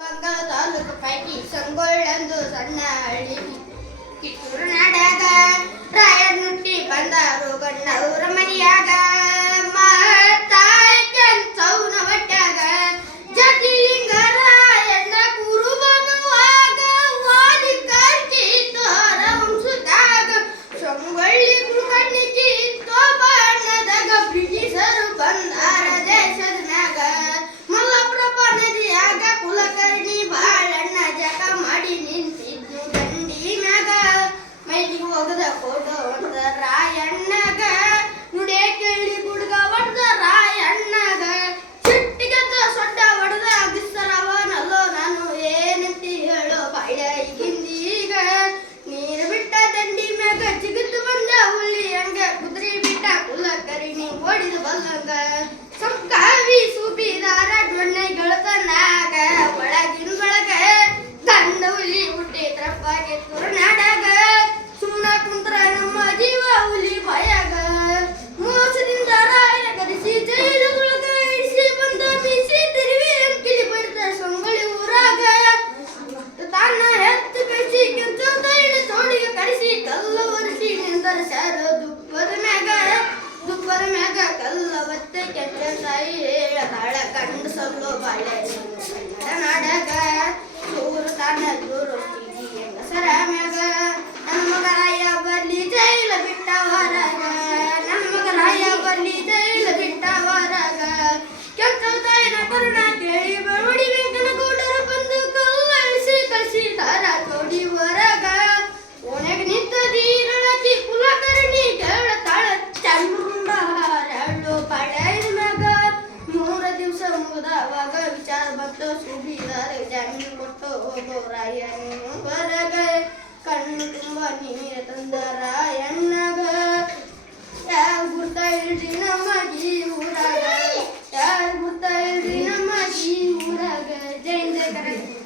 ಬಂಗಾಳ ತಾಲೂಕು ಪೈಕಿ ಸಂಗೊಳ್ಳೊಂದು ಸಣ್ಣ ಹಳ್ಳಿ. ಕಿತ್ತೂರು ನಾಡಾಗ ರಾಯರ್ ನುಟ್ಟಿ ಬಂದಾರು ಗಣ್ಣವ್ರ ಮನಿಯಾಗ. ತಾಯಿ ಕೆಂಚವ್ನ ಹೊಟ್ಯಾಗ ಜಾತಿ ಲಿಂಗರಾಯಣ್ಣ ಕುರು ಬನುವಾಗ ವಾದಿ ಕಾರ್ಕಿತ್ತು ಹರ ವಂಶದಾಗ. ಸಂಗೊಳ್ಳಿ ಕುಲಕರ್ಣಿಕಿ ಇತ್ತೋ ಬಣ್ಣದಾಗ ಬ್ರಿಟಿಷರು ಬಂದಾರ ದೇಶದ ಮ್ಯಾಗ. ಮಲ್ಲಪ್ರಭ ನದಿಯಾಗ ಕುಲಕರ್ಣಿ ಬಾಳಣ್ಣ ಜಗ ಮಾಡಿ ನಿಂತಿದ್ದು ದಂಡಿ ಮ್ಯಾಗ. ಮೈಲಿಗೆ ಹೋಗದ ಫೋಟೋ ಹೊಡೆದ ರಾಯಣ್ಣಗ, ನುಡೇ ಕೇಳಿ ಗುಡ್ಗ ಹೊಡೆದ ರಾಯಣ್ಣಗ. ಸಿಟ್ಟಿಗೆದ್ದ ಸೊಡ್ಡ ಹೊಡೆದ ಬಿಸ್ತರವನಲ್ಲೋ ನಾನು ಏನಂತಿ ಹೇಳೋ ಬಾಯ ಈಗಿಂದೀಗ. ನೀರು ಬಿಟ್ಟ ದಂಡಿ ಮ್ಯಾಗ ಜಿಗಿದು ಬಂದ ಹುಲಿ ಹಂಗ, ಕುದುರೆ ಬಿಟ್ಟ ಕುಲಕರ್ಣಿ ಓಡಿದ ಬಲ್ಲಂಗ. ಸಂಕಾವಿ ಸುಬಿದಾರ ಡೊಣ್ಣೆ ಗೆಳತನಾಗ, ಒಳಗಿನ ಒಳಗ ಗಂಡ ಹುಲಿ ಹುಟ್ಟಿದ್ರಪ್ಪ ಕಿತ್ತೂರು ನಾಡಾಗ. ಸುಮ್ಮನ ಕುಂತ್ರ ನಮ್ಮ ಜೀವ ಹುಲಿ ಭಯಾಗ. ಮೋಸದಿಂದ ರಾಯರ ಕರೆಸಿ ಜೈಲುಗಳಗ ಇಳಿಸಿ ಬಂದ ಮೀಸಿ ತಿರುವಿ ಅಂಕಿಲಿ ಬಡಿದ ಸಂಗೊಳ್ಳಿ ಊರಾಗ. ತಾನ ಎತ್ತು ಕಳಿಸಿ ಕೆಂಚದ ಇಳಿ ತೋಡಿಗೆ ಕರೆಸಿ ಕಲ್ಲ ಒರೆಸಿ ನಿಂತರ ಸ್ಯಾರ ದುಃಖದ ಮ್ಯಾಗ ಕಲ್ಲ ಒತ್ತೆ ಕೆಂಚ ಸಾಯಿ ಹೇಳತಾಳ ಕಂಡು ಸೊಲ್ಲು ಬಾಳೆ ನಾಡಾಗ. ಚೂರು ತಾನ ಚೂರು ಹೆಂಗಸರ ಮ್ಯಾಗ. ನನ್ನ ಮಗ ರಾಯ ಬರ್ಲಿ ಜೈಲ ಬಿಟ್ಟ ಹೊರಗ, ನನ್ನ ಮಗ ರಾಯ ಬರ್ಲಿ ಜೈಲ ಬಿಟ್ಟ ಹೊರಗ. ಕೆಂಚ ತಾಯಿನ ಕರುಣ ಕೇಳಿ ಬಡಿ ವೆಂಕನ ಗೌಡರು ಬಂದು ಕಲ್ಲ ಇಳಿಸಿ ಕಳಿಸಿದಾರ ತೋಡಿ ಹೊರಗ. ಓಣೆಗ ನಿಂತ ದೀರಳಕಿ ಕುಲಕರ್ಣಿ ಕೇಳತಾಳ ಚಂಡ ಹಾರಾಳು ಪಡೆಯ ಮ್ಯಾಗ. 3 ದಿವಸ ಮುಗಿದವಾಗ ವಿಚಾರ ಬಂತು ಸುಬಿದಾರ ಜಾಮೀನು ಕೊಟ್ಟು ಹೋಗೋ ರಾಯಣ್ಣ ಹೊರಗ. ಕಣ್ಣು ತುಂಬ ನೀರ ತಂದ ರಾಯಣ್ಣಗ. ಯಾರು ಗುರ್ತ ಇಲ್ರಿ ನಮ್ಮ ಈ ಊರಾಗ, ಯಾರು ಗುರ್ತ ಇಲ್ರಿ ನಮ್ಮ ಈ ಊರಾಗ. ಜೈ ಜೈ ಕರ್ನಾಟಕ.